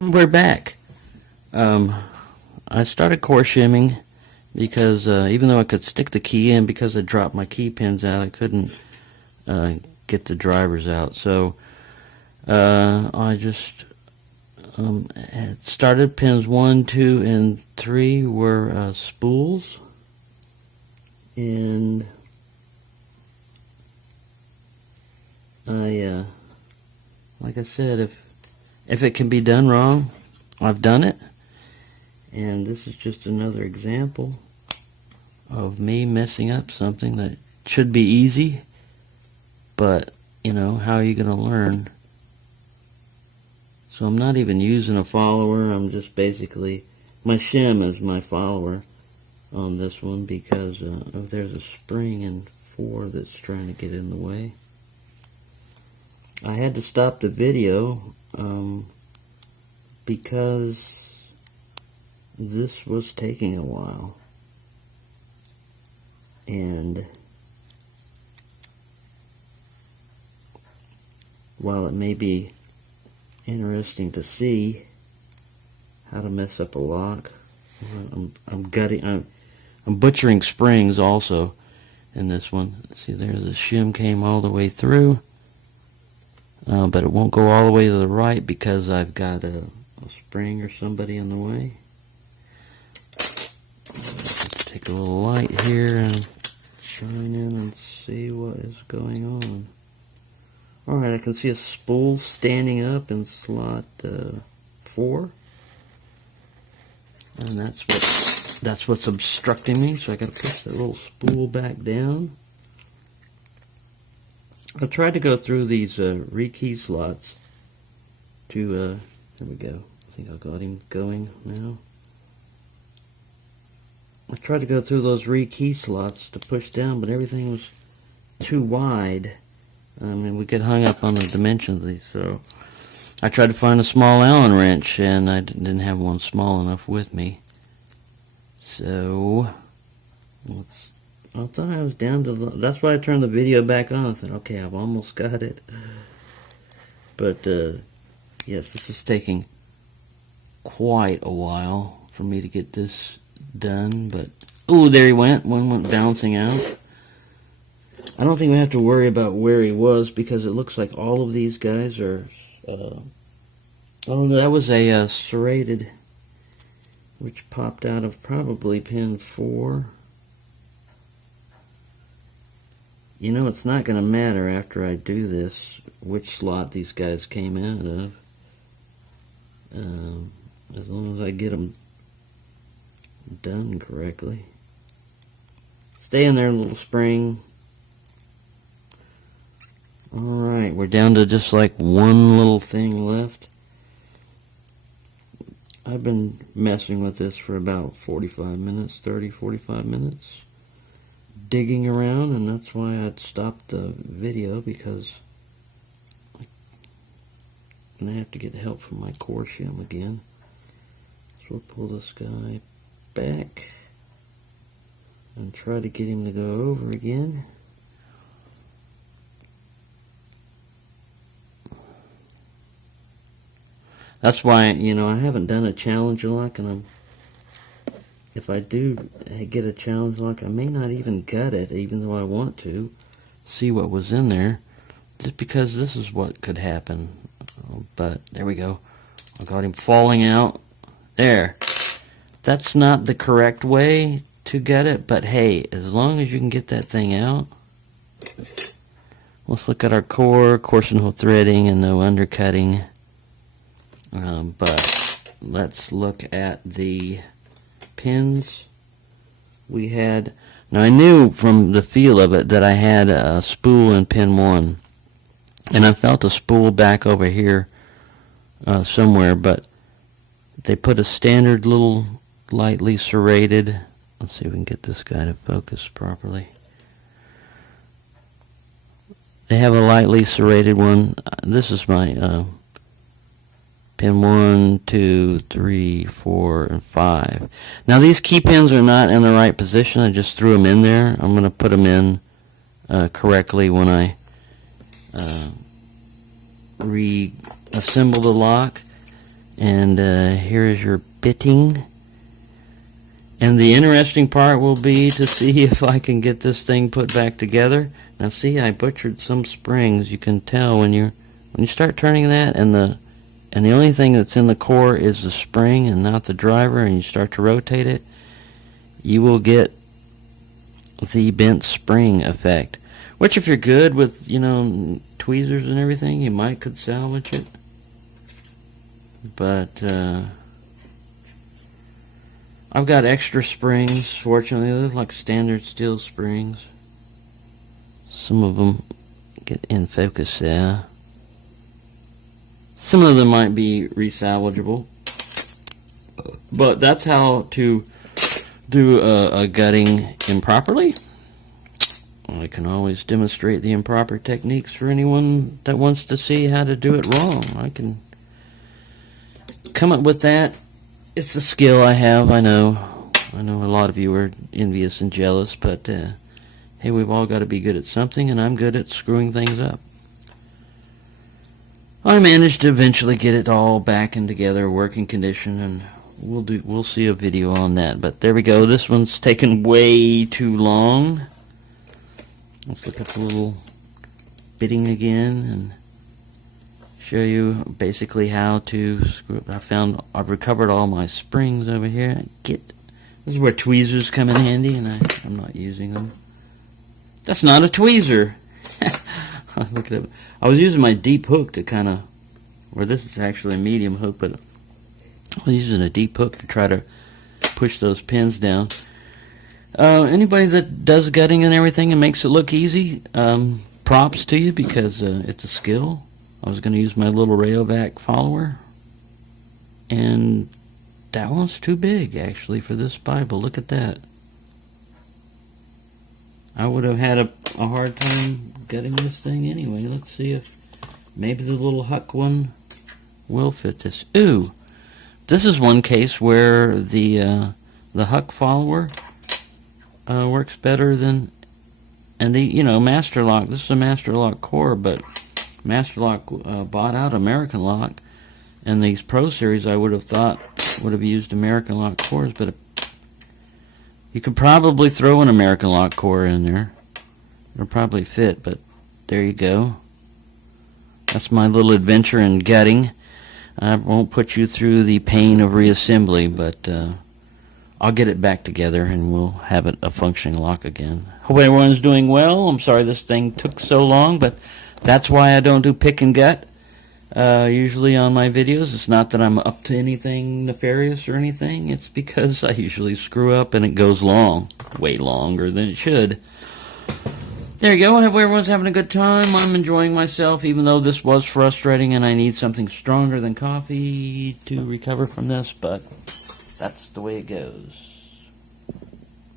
We're back. Um, I started core shimming because even though I could stick the key in, because I dropped my key pins out, I couldn't get the drivers out. So I just had started pins 1, 2, and 3 were spools, and like I said, if it can be done wrong, I've done it. And this is just another example of me messing up something that should be easy, but how are you going to learn? So I'm not even using a follower. I'm just basically, my shim is my follower on this one because there's a spring in 4 that's trying to get in the way. I had to stop the video because this was taking a while. And while it may be interesting to see how to mess up a lock, I'm butchering springs also in this one. See, there's the shim came all the way through, but it won't go all the way to the right because I've got a spring or somebody in the way. Let's take a little light here and shine in and see what is going on. Alright, I can see a spool standing up in slot 4. And that's what's obstructing me, so I gotta push that little spool back down. I tried to go through these rekey slots to, there we go. I think I got him going now. I tried to go through those rekey slots to push down, but everything was too wide. And we get hung up on the dimensions of these, so I tried to find a small Allen wrench, and I didn't have one small enough with me. So I thought I was down to that's why I turned the video back on. I thought, okay, I've almost got it. But yes, this is taking quite a while for me to get this done. But oh, there he went. One went bouncing out. I don't think we have to worry about where he was because it looks like all of these guys are. Oh, that was a serrated, which popped out of probably pin 4. It's not going to matter after I do this which slot these guys came out of. As long as I get them done correctly. Stay in there, little spring. Alright, we're down to just like one little thing left. I've been messing with this for about 45 minutes, 30, 45 minutes. Digging around, and that's why I'd stopped the video because I'm going to have to get help from my core shim again. So we'll pull this guy back and try to get him to go over again. That's why, I haven't done a challenge lock, and if I do get a challenge lock, I may not even gut it, even though I want to see what was in there, just because this is what could happen. But there we go. I got him falling out. There. That's not the correct way to gut it, but hey, as long as you can get that thing out. Let's look at our core, coarse and hole threading, and no undercutting. But let's look at the pins we had. Now I knew from the feel of it that I had a spool in pin 1, and I felt a spool back over here somewhere, but they put a standard little lightly serrated, let's see if we can get this guy to focus properly. They have a lightly serrated one. This is my pin 1, 2, 3, 4, and 5. Now these key pins are not in the right position. I just threw them in there. I'm going to put them in correctly when I reassemble the lock. And here is your bitting. And the interesting part will be to see if I can get this thing put back together. Now see, I butchered some springs. You can tell when you start turning that, and the only thing that's in the core is the spring and not the driver, and you start to rotate it, you will get the bent spring effect. Which, if you're good with, tweezers and everything, you could salvage it. But I've got extra springs, fortunately. They're like standard steel springs. Some of them get in focus there. Some of them might be resalvageable. But that's how to do a gutting improperly. I can always demonstrate the improper techniques for anyone that wants to see how to do it wrong. I can come up with that. It's a skill I have, I know. I know a lot of you are envious and jealous, but hey, we've all got to be good at something, and I'm good at screwing things up. I managed to eventually get it all back in together, working condition, and we'll see a video on that. But there we go. This one's taken way too long. Let's look at the little bitting again and show you basically how to screw it. I've recovered all my springs over here. This is where tweezers come in handy, and I'm not using them. That's not a tweezer. Look at it. I was using my deep hook to kind of, or this is actually a medium hook, but I was using a deep hook to try to push those pins down. Anybody that does gutting and everything and makes it look easy, props to you, because it's a skill. I was going to use my little Rayovac follower, and that one's too big, actually, for this Bible. Look at that. I would have had a hard time gutting this thing anyway. Let's see if maybe the little Huck one will fit this. Ooh, this is one case where the Huck follower works better than, and the Master Lock. This is a Master Lock core, but Master Lock bought out American Lock, and these Pro Series I would have thought would have used American Lock cores, but you could probably throw an American Lock core in there. It'll probably fit, but there you go. That's my little adventure in gutting. I won't put you through the pain of reassembly, but I'll get it back together and we'll have it a functioning lock again. Hope everyone's doing well. I'm sorry this thing took so long, but that's why I don't do pick and gut usually on my videos. It's not that I'm up to anything nefarious or anything. It's because I usually screw up and it goes long. Way longer than it should. There you go. I hope everyone's having a good time. I'm enjoying myself, even though this was frustrating and I need something stronger than coffee to recover from this, but that's the way it goes.